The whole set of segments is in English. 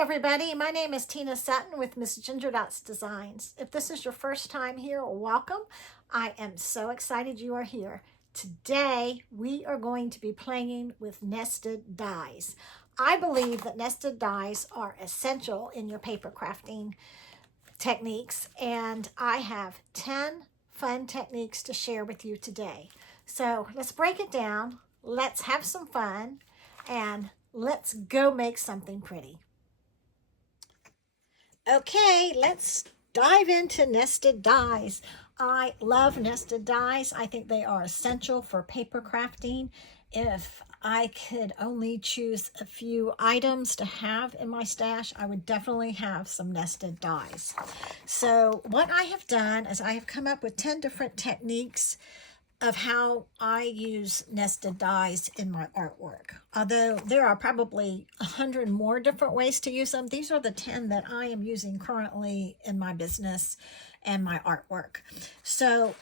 everybody, my name is Tina Sutton with Miss Ginger Dots Designs. If this is your first time here, welcome. I am so excited you are here. Today we are going to be playing with nested dies. I believe that nested dies are essential in your paper crafting techniques, and I have 10 fun techniques to share with you today. So let's break it down, let's have some fun, and let's go make something pretty. Okay, let's dive into nested dies. I love nested dies. I think they are essential for paper crafting. If I could only choose a few items to have in my stash, I would definitely have some nested dies. So what I have done is I have come up with 10 different techniques of how I use nested dies in my artwork. Although there are probably 100 more different ways to use them, these are the 10 that I am using currently in my business and my artwork. So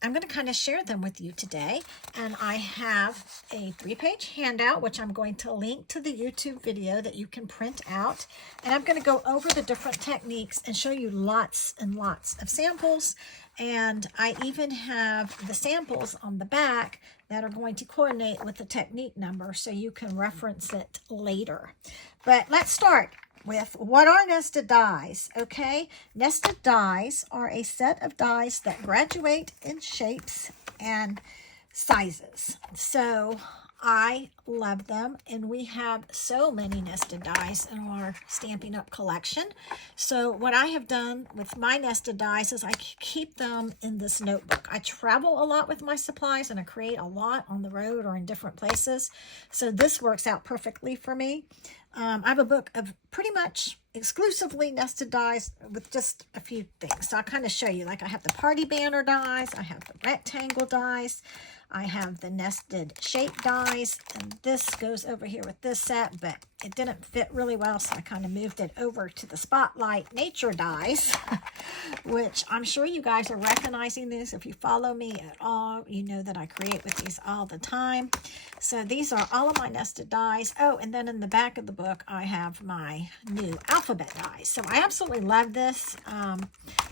I'm going to kind of share them with you today. And I have a 3-page handout, which I'm going to link to the YouTube video that you can print out. And I'm going to go over the different techniques and show you lots and lots of samples. And I even have the samples on the back that are going to coordinate with the technique number so you can reference it later. But let's start with what are nested dies, okay? Nested dies are a set of dies that graduate in shapes and sizes. So I love them, and we have so many nested dies in our Stampin' Up! Collection. So what I have done with my nested dies is I keep them in this notebook. I travel a lot with my supplies, and I create a lot on the road or in different places. So this works out perfectly for me. I have a book of pretty much exclusively nested dies with just a few things. So I'll kind of show you, like I have the party banner dies, I have the rectangle dies, I have the nested shape dies, and this goes over here with this set, but it didn't fit really well, so I kind of moved it over to the Spotlight Nature dies, which I'm sure you guys are recognizing this. If you follow me at all, you know that I create with these all the time. So these are all of my nested dies. Oh, and then in the back of the book, I have my new alphabet dies. So I absolutely love this.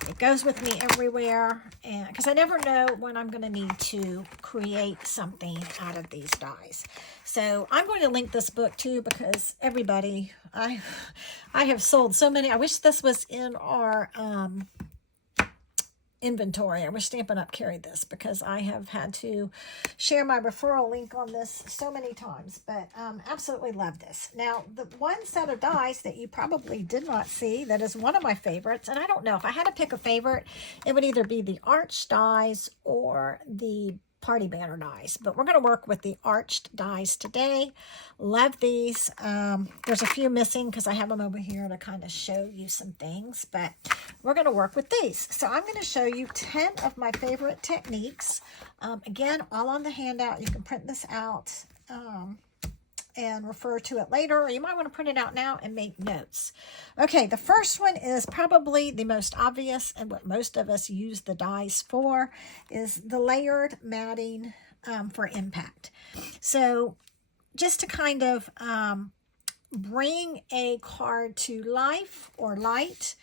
It goes with me everywhere, and because I never know when I'm going to need to create something out of these dies. So I'm going to link this book too, because everybody, I have sold so many. I wish this was in our inventory. I wish Stampin' Up! Carried this, because I have had to share my referral link on this so many times, but absolutely love this. Now, the one set of dies that you probably did not see that is one of my favorites, and I don't know, if I had to pick a favorite, it would either be the arched dies or the party banner dies, but we're going to work with the arched dies today. Love these. There's a few missing because I have them over here to kind of show you some things, but we're going to work with these. So I'm going to show you 10 of my favorite techniques. Again, all on the handout. You can print this out and refer to it later, or you might want to print it out now and make notes. Okay, the first one is probably the most obvious, and what most of us use the dies for is the layered matting for impact. So just to kind of bring a card to life or light,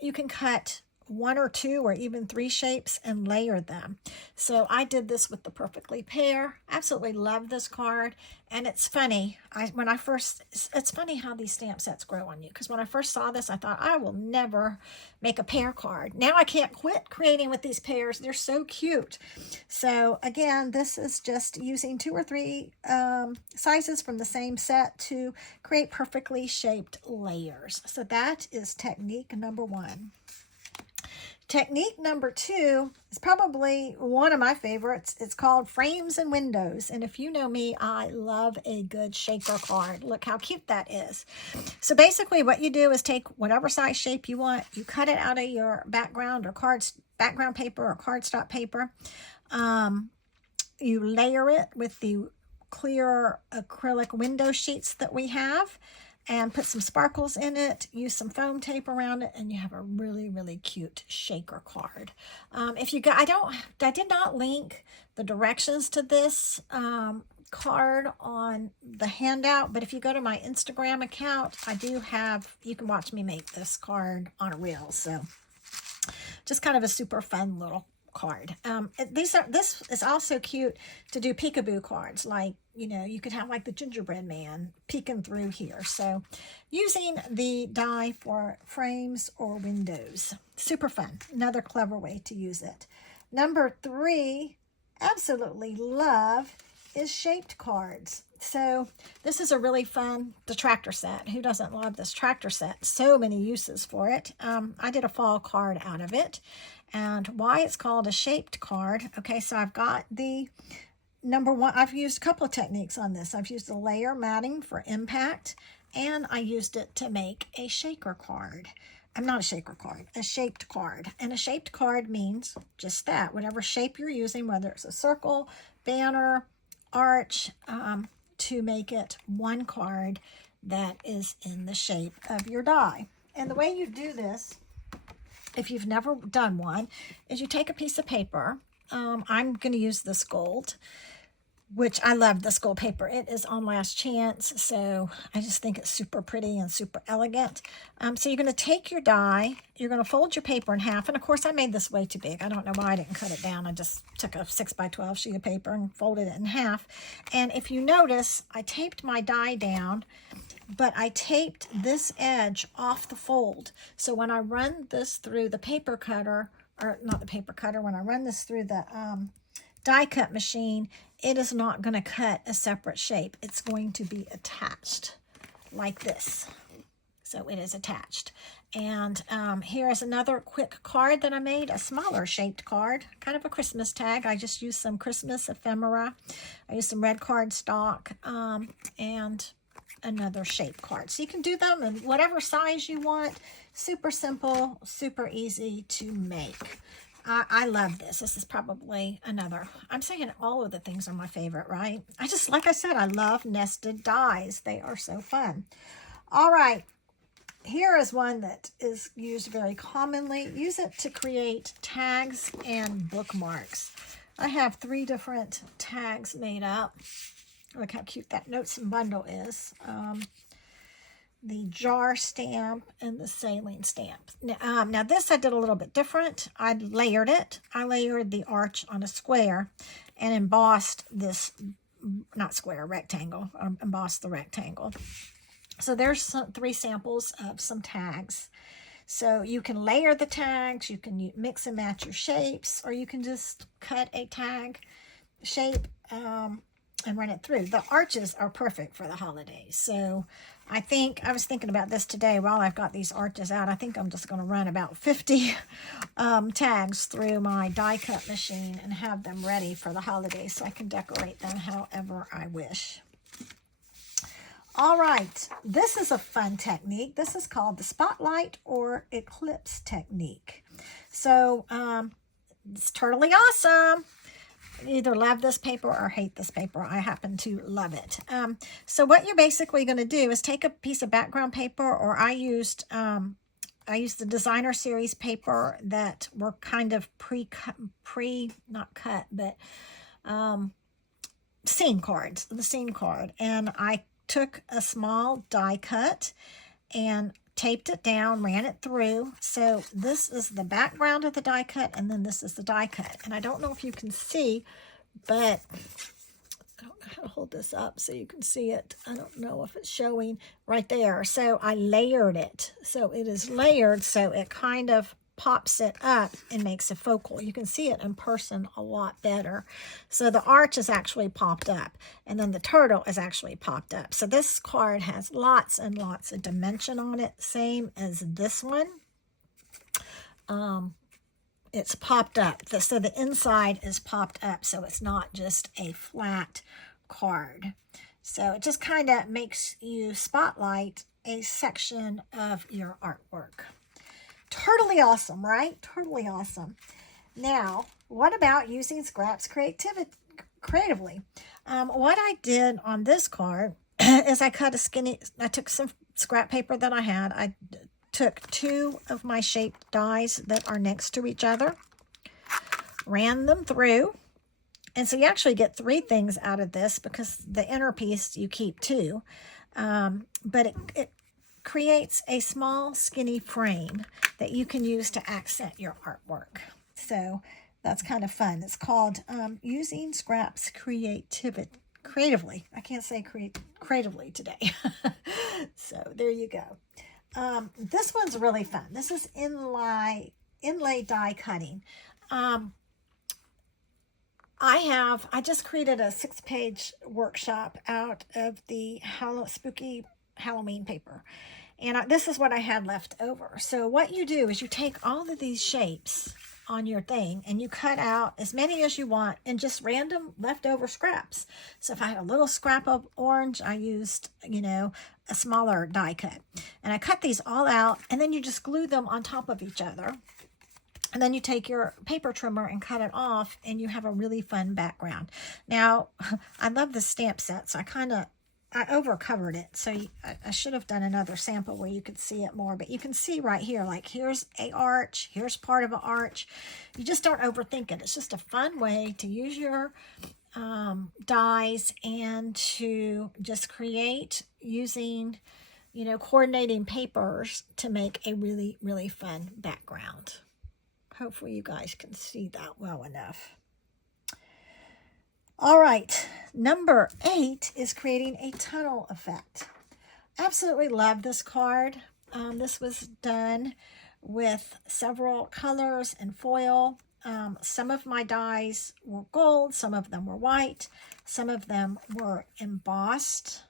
you can cut 1 or 2 or even 3 shapes and layer them. So I did this with the Perfectly Pair. Absolutely love this card. And it's funny, it's funny how these stamp sets grow on you, because when I first saw this, I thought I will never make a pair card. Now I can't quit creating with these pairs. They're so cute. So again, this is just using 2 or 3 sizes from the same set to create perfectly shaped layers. So that is technique number 1. Technique number 2 is probably one of my favorites. It's called Frames and Windows. And if you know me, I love a good shaker card. Look how cute that is. So basically what you do is take whatever size shape you want. You cut it out of your background or background paper or cardstock paper. You layer it with the clear acrylic window sheets that we have. and put some sparkles in it, use some foam tape around it, and you have a really, really cute shaker card. If you got, I did not link the directions to this card on the handout, but if you go to my Instagram account, I do have, you can watch me make this card on a reel. So just kind of a super fun little card. This is also cute to do peekaboo cards, like, you know, you could have like the gingerbread man peeking through here. So using the die for frames or windows, super fun. Another clever way to use it. Number 3, absolutely love, is shaped cards. So this is a really fun, the tractor set. Who doesn't love this tractor set? So many uses for it. I did a fall card out of it. And why it's called a shaped card. Okay, so I've got the number 1. I've used a couple of techniques on this. I've used the layer matting for impact, and I used it to make a shaker card. I'm not a shaker card, a shaped card. And a shaped card means just that, whatever shape you're using, whether it's a circle, banner, arch, to make it one card that is in the shape of your die. And the way you do this, if you've never done one, is you take a piece of paper. I'm going to use this gold, which I love this gold paper. It is on Last Chance, so I just think it's super pretty and super elegant. So you're going to take your die, you're going to fold your paper in half, and of course I made this way too big. I don't know why I didn't cut it down. I just took a 6x12 sheet of paper and folded it in half. And if you notice, I taped my die down, but I taped this edge off the fold. So when I run this through the paper cutter, or not the paper cutter, when I run this through the die cut machine, it is not going to cut a separate shape. It's going to be attached like this. So it is attached. And here is another quick card that I made, a smaller shaped card, kind of a Christmas tag. I just used some Christmas ephemera. I used some red cardstock and another shape card. So you can do them in whatever size you want. Super simple, super easy to make. I love this. This is probably another. I'm saying all of the things are my favorite, right? I just, like I said, I love nested dies. They are so fun. All right. Here is one that is used very commonly. Use it to create tags and bookmarks. I have 3 different tags made up. Look how cute that notes and bundle is. The jar stamp and the sailing stamp. Now this I did a little bit different. I layered it. I layered the arch on a square and embossed this, not square, rectangle. Embossed the rectangle. So there's 3 samples of some tags. So you can layer the tags, you can mix and match your shapes, or you can just cut a tag shape and run it through. The arches are perfect for the holidays. So I was thinking about this today while I've got these arches out. I think I'm just going to run about 50 tags through my die cut machine and have them ready for the holidays so I can decorate them however I wish. All right, this is a fun technique. This is called the spotlight or eclipse technique. So it's totally awesome. Either love this paper or hate this paper. I happen to love it. So what you're basically going to do is take a piece of background paper, or I used the designer series paper that were kind of not cut, but scene cards, the scene card. And I took a small die cut and taped it down, ran it through. So this is the background of the die cut, and then this is the die cut. And I don't know if you can see, but I don't know how to hold this up so you can see it. I don't know if it's showing right there. So I layered it. So it is layered, so it kind of pops it up and makes it focal. You can see it in person a lot better. So the arch is actually popped up, and then the turtle is actually popped up. So this card has lots and lots of dimension on it, same as this one. It's popped up. So the inside is popped up, so it's not just a flat card. So it just kind of makes you spotlight a section of your artwork. Totally awesome, right? Totally awesome. Now, what about using scraps creatively? What I did on this card is I took some scrap paper that I had, I took 2 of my shaped dies that are next to each other, ran them through, and so you actually get 3 things out of this because the inner piece you keep 2, but it creates a small skinny frame that you can use to accent your artwork. So that's kind of fun. It's called Using Scraps Creatively. I can't say creatively today. So there you go. This one's really fun. This is inlay die cutting. I just created a 6-page workshop out of the spooky Halloween paper. And this is what I had left over. So what you do is you take all of these shapes on your thing and you cut out as many as you want and just random leftover scraps. So if I had a little scrap of orange, I used, a smaller die cut. And I cut these all out, and then you just glue them on top of each other. And then you take your paper trimmer and cut it off, and you have a really fun background. Now, I love the stamp set, so I over-covered it. So I should have done another sample where you could see it more. But you can see right here, like here's a arch, here's part of an arch. You just don't overthink it. It's just a fun way to use your dies and to just create using, coordinating papers to make a really, really fun background. Hopefully you guys can see that well enough. All right, number 8 is creating a tunnel effect. Absolutely love this card. This was done with several colors and foil. Some of my dies were gold, some of them were white, some of them were embossed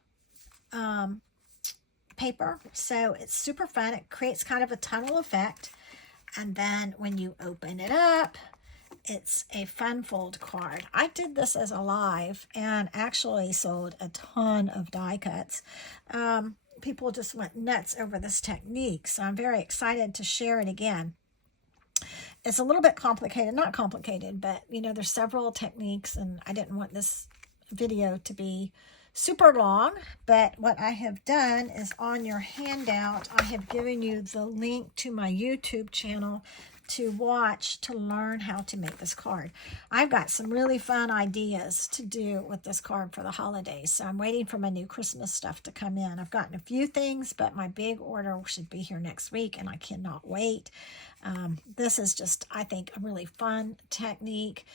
paper. So it's super fun. It creates kind of a tunnel effect. And then when you open it up, it's a fun fold card. I did this as a live and actually sold a ton of die cuts. People just went nuts over this technique, so I'm very excited to share it again. It's a little bit complicated, not complicated, but there's several techniques, and I didn't want this video to be super long, but what I have done is on your handout, I have given you the link to my YouTube channel to watch to learn how to make this card. I've got some really fun ideas to do with this card for the holidays, so I'm waiting for my new Christmas stuff to come in. I've gotten a few things, but my big order should be here next week, and I cannot wait. This is just, I think, a really fun technique,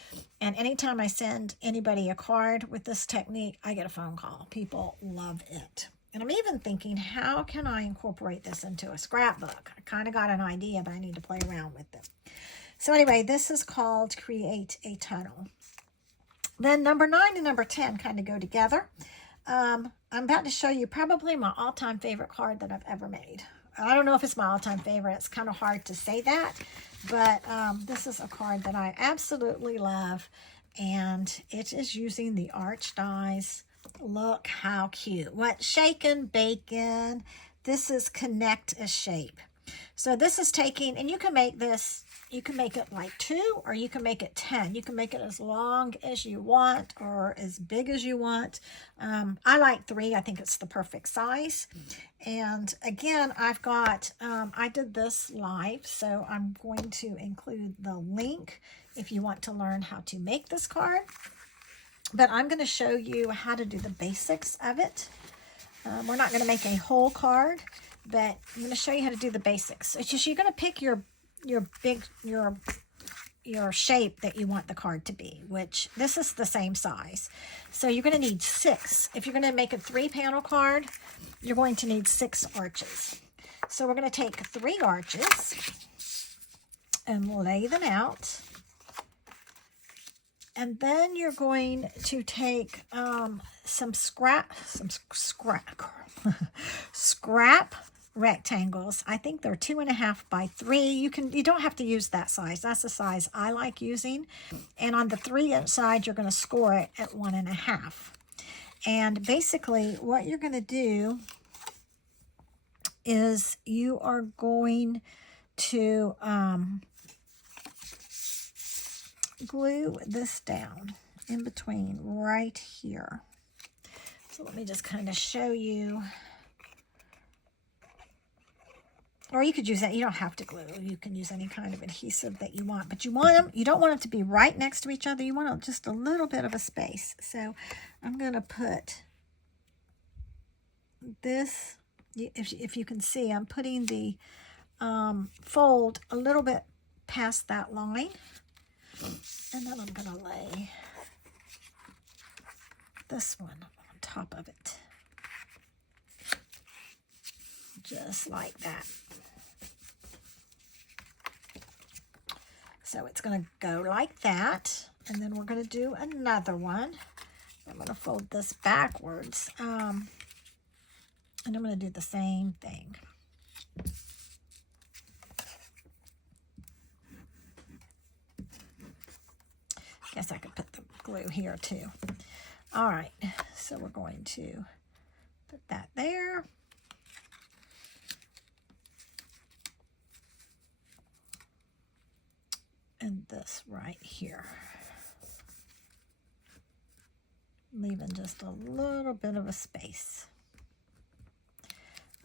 and anytime I send anybody a card with this technique, I get a phone call. People love it. And I'm even thinking, how can I incorporate this into a scrapbook? I kind of got an idea, but I need to play around with it. So anyway, this is called Create a Tunnel. Then number 9 and number 10 kind of go together. I'm about to show you probably my all-time favorite card that I've ever made. I don't know if it's my all-time favorite. It's kind of hard to say that, but this is a card that I absolutely love, and it is using the arch dies. Look how cute. What shaken bacon. This is Connect a Shape. So this is taking, and you can make this, you can make it like 2 or you can make it 10. You can make it as long as you want or as big as you want. I like 3. I think it's the perfect size. And again, I've got, I did this live, so I'm going to include the link if you want to learn how to make this card. But I'm going to show you how to do the basics of it. We're not going to make a whole card, but I'm going to show you how to do the basics. It's just you're going to pick your shape that you want the card to be, which this is the same size. So you're going to need 6. If you're going to make a 3-panel card, you're going to need 6 arches. So we're going to take 3 arches and lay them out. And then you're going to take some scrap rectangles. I think they're 2.5 by 3. You don't have to use that size. That's the size I like using. And on the 3-inch side, you're going to score it at 1.5. And basically, what you're going to do is you are going to glue this down in between right here. So let me just kind of show you Or you could use that. You don't have to glue. You can use any kind of adhesive that you want. But you want them, you don't want them to be right next to each other. You want just a little bit of a space. So I'm going to put this, if you can see, I'm putting the fold a little bit past that line. And then I'm going to lay this one on top of it. Just like that. So it's going to go like that, and then we're going to do another one. I'm going to fold this backwards, and I'm going to do the same thing. Guess I could put the glue here too. All right, so we're going to put that there. And this right here. Leaving just a little bit of a space.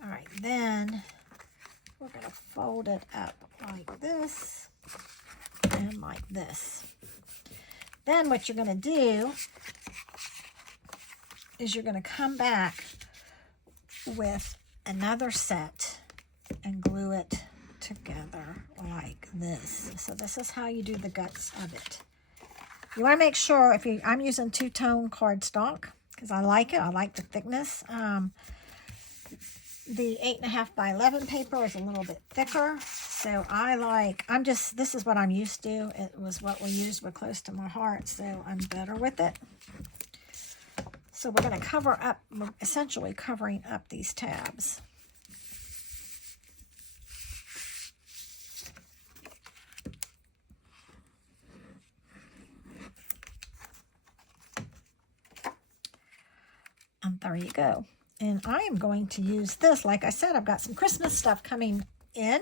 All right, then we're going to fold it up like this and like this. Then what you're going to do is you're going to come back with another set and glue it together like this. So this is how you do the guts of it. You want to make sure, I'm using two-tone cardstock because I like it. I like the thickness. The 8.5 by 11 paper is a little bit thicker. So this is what I'm used to. It was what we used. We're close to my heart, so I'm better with it. So we're going to cover up, essentially covering up these tabs. And there you go. And I am going to use this. Like I said, I've got some Christmas stuff coming in.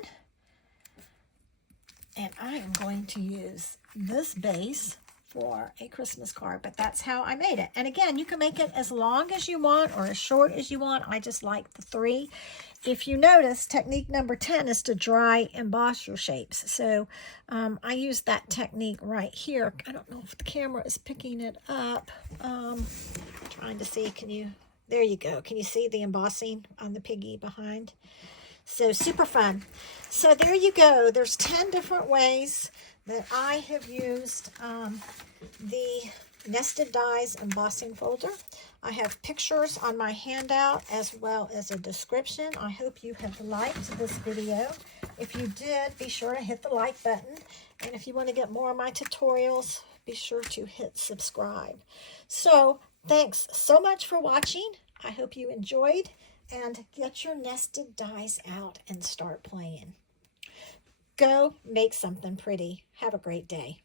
And I am going to use this base for a Christmas card. But that's how I made it. And again, you can make it as long as you want or as short as you want. I just like the 3. If you notice, technique number 10 is to dry emboss your shapes. So I use that technique right here. I don't know if the camera is picking it up. Trying to see, there you go. Can you see the embossing on the piggy behind? So super fun. So there you go. There's 10 different ways that I have used the Nested Dies embossing folder. I have pictures on my handout as well as a description. I hope you have liked this video. If you did, be sure to hit the like button. And if you want to get more of my tutorials, be sure to hit subscribe. So thanks so much for watching. I hope you enjoyed, and get your nested dies out and start playing. Go make something pretty. Have a great day.